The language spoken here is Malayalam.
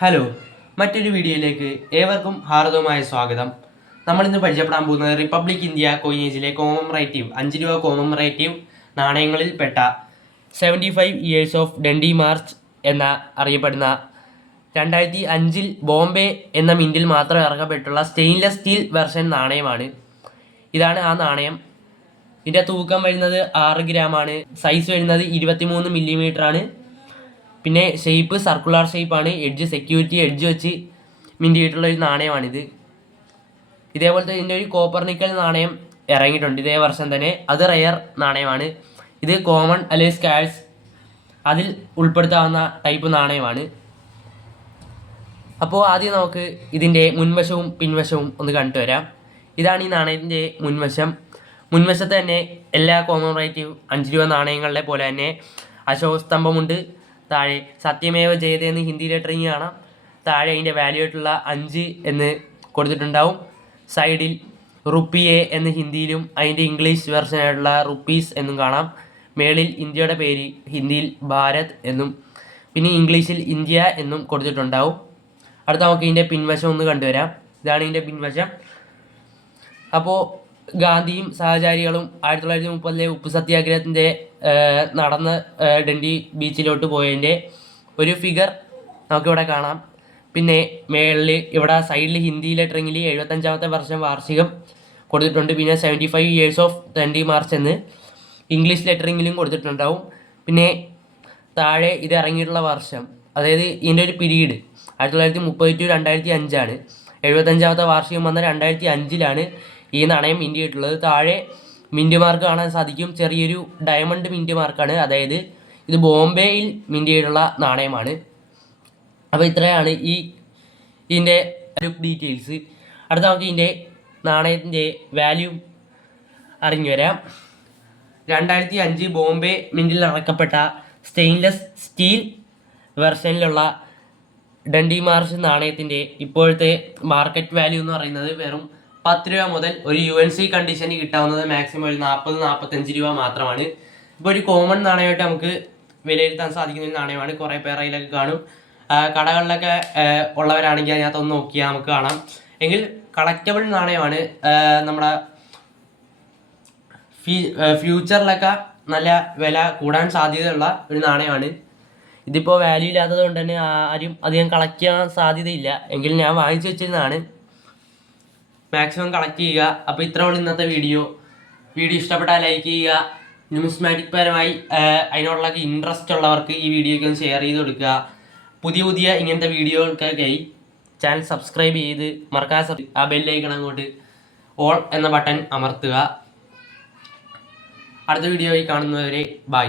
ഹലോ, മറ്റൊരു വീഡിയോയിലേക്ക് ഏവർക്കും ഹാർദവമായ സ്വാഗതം. നമ്മളിന്ന് പരിചയപ്പെടാൻ പോകുന്നത് റിപ്പബ്ലിക് ഇന്ത്യ കോയിനേജിലെ കോമമറേറ്റീവ് 5 രൂപ കോമമറേറ്റീവ് നാണയങ്ങളിൽ പെട്ട 75 ഇയേഴ്സ് ഓഫ് ഡണ്ടി മാർച്ച് എന്ന അറിയപ്പെടുന്ന 2005 ബോംബെ എന്ന മിൻറ്റിൽ മാത്രം ഇറക്കപ്പെട്ടുള്ള സ്റ്റെയിൻലെസ് സ്റ്റീൽ വെർഷൻ നാണയമാണ്. ഇതാണ് ആ നാണയം. ഇതിൻ്റെ തൂക്കം വരുന്നത് 6 ഗ്രാമാണ്. സൈസ് വരുന്നത് 23 മില്ലിമീറ്റർ ആണ്. പിന്നെ ഷേപ്പ് സർക്കുലർ ഷേപ്പാണ്. എഡ്ജ് സെക്യൂരിറ്റി എഡ്ജ് വെച്ച് മിൻറ്റ് ചെയ്തിട്ടുള്ള ഒരു നാണയമാണിത്. ഇതേപോലത്തെ ഇതിൻ്റെ ഒരു കോപ്പർ നിക്കൽ നാണയം ഇറങ്ങിയിട്ടുണ്ട് ഇതേ വർഷം തന്നെ. അത് റെയർ നാണയമാണ്. ഇത് കോമൺ അല്ലെങ്കിൽ സ്കാഴ്സ് അതിൽ ഉൾപ്പെടുത്താവുന്ന ടൈപ്പ് നാണയമാണ്. അപ്പോൾ ആദ്യം നമുക്ക് ഇതിൻ്റെ മുൻവശവും പിൻവശവും ഒന്ന് കണ്ടിട്ട് വരാം. ഇതാണ് ഈ നാണയത്തിൻ്റെ മുൻവശം. മുൻവശത്ത് തന്നെ എല്ലാ കോമമറേറ്റീവ് 5 രൂപ നാണയങ്ങളുടെ പോലെ തന്നെ അശോക സ്തംഭമുണ്ട്. താഴെ സത്യമേവ ജയതേ എന്ന് ഹിന്ദി ലെറ്ററിങ് കാണാം. താഴെ അതിൻ്റെ വാല്യൂ ആയിട്ടുള്ള 5 എന്ന് കൊടുത്തിട്ടുണ്ടാവും. സൈഡിൽ റുപ്പിയെ എന്ന് ഹിന്ദിയിലും അതിൻ്റെ ഇംഗ്ലീഷ് വെർഷനായിട്ടുള്ള റുപ്പീസ് എന്നും കാണാം. മേളിൽ ഇന്ത്യയുടെ പേര് ഹിന്ദിയിൽ ഭാരത് എന്നും പിന്നെ ഇംഗ്ലീഷിൽ ഇന്ത്യ എന്നും കൊടുത്തിട്ടുണ്ടാവും. അടുത്ത നമുക്ക് ഇതിൻ്റെ പിൻവശം ഒന്ന് കണ്ടുവരാം. ഇതാണ് ഇതിൻ്റെ പിൻവശം. അപ്പോൾ ഗാന്ധിയും സഹചാരികളും 1930 ഉപ്പ് സത്യാഗ്രഹത്തിൻ്റെ നടന്ന് ഡണ്ടി ബീച്ചിലോട്ട് പോയതിൻ്റെ ഒരു ഫിഗർ നമുക്കിവിടെ കാണാം. പിന്നെ മേളിൽ ഇവിടെ സൈഡിൽ ഹിന്ദി ലെറ്ററിങ്ങിൽ 75ാമത്തെ വർഷം വാർഷികം കൊടുത്തിട്ടുണ്ട്. പിന്നെ 75 ഇയേഴ്സ് ഓഫ് ഡണ്ടി മാർച്ച് എന്ന് ഇംഗ്ലീഷ് ലെറ്ററിങ്ങിലും കൊടുത്തിട്ടുണ്ടാവും. പിന്നെ താഴെ ഇത് ഇറങ്ങിയിട്ടുള്ള വർഷം, അതായത് ഇതിൻ്റെ ഒരു പീരീഡ് 1930 to 2005 75ാമത്തെ വാർഷികം വന്ന 2005 ഈ നാണയം മിൻറ്റ് ചെയ്തിട്ടുള്ളത്. താഴെ മിൻറ്റ് മാർക്ക് കാണാൻ സാധിക്കും. ചെറിയൊരു ഡയമണ്ട് മിൻറ്റ് മാർക്കാണ്. അതായത് ഇത് ബോംബെയിൽ മിൻറ്റ് ചെയ്തിട്ടുള്ള നാണയമാണ്. അപ്പോൾ ഇത്രയാണ് ഇതിൻ്റെ ഡീറ്റെയിൽസ്. അടുത്ത നമുക്ക് ഇതിൻ്റെ നാണയത്തിൻ്റെ വാല്യൂ അറിഞ്ഞു വരാം. 2005 ബോംബെ മിൻറ്റിൽ ഇറക്കപ്പെട്ട സ്റ്റെയിൻലെസ് സ്റ്റീൽ വെർഷനിലുള്ള ഡണ്ടി മാർച്ച് നാണയത്തിൻ്റെ ഇപ്പോഴത്തെ മാർക്കറ്റ് വാല്യൂ എന്ന് പറയുന്നത് വെറും 10 രൂപ മുതൽ ഒരു UNC കണ്ടീഷനിൽ കിട്ടാവുന്നത് മാക്സിമം ഒരു 40-45 രൂപ മാത്രമാണ്. ഇപ്പോൾ ഒരു കോമൺ നാണയമായിട്ട് നമുക്ക് വിലയിരുത്താൻ സാധിക്കുന്ന ഒരു നാണയമാണ്. കുറേ പേർ അതിലൊക്കെ കാണും. കടകളിലൊക്കെ ഉള്ളവരാണെങ്കിൽ അതിനകത്തൊന്ന് നോക്കിയാൽ നമുക്ക് കാണാം. എങ്കിൽ കളക്റ്റബിൾ നാണയമാണ്. നമ്മുടെ ഫ്യൂച്ചറിലൊക്കെ നല്ല വില കൂടാൻ സാധ്യതയുള്ള ഒരു നാണയമാണ്. ഇതിപ്പോൾ വാല്യൂ ഇല്ലാത്തത് കൊണ്ട് തന്നെ ആരും അധികം കളക്ട് ചെയ്യാൻ സാധ്യതയില്ല. എങ്കിലും ഞാൻ വാങ്ങിച്ചു വെച്ചിരുന്നതാണ്. മാക്സിമം കളക്ട് ചെയ്യുക. അപ്പോൾ ഇത്രയുള്ള ഇന്നത്തെ വീഡിയോ ഇഷ്ടപ്പെട്ടാൽ ലൈക്ക് ചെയ്യുക. ന്യൂസ്മാറ്റിക് പരമായി അതിനോടുള്ള ഇൻട്രസ്റ്റ് ഉള്ളവർക്ക് ഈ വീഡിയോയ്ക്ക് ഒന്ന് ഷെയർ ചെയ്ത് കൊടുക്കുക. പുതിയ ഇങ്ങനത്തെ വീഡിയോകൾക്കായി ചാനൽ സബ്സ്ക്രൈബ് ചെയ്ത് മറക്കാതെ ആ ബെല്ലൈക്കൺ അങ്ങോട്ട് ഓൾ എന്ന ബട്ടൺ അമർത്തുക. അടുത്ത വീഡിയോയിൽ കാണുന്നവരെ ബൈ.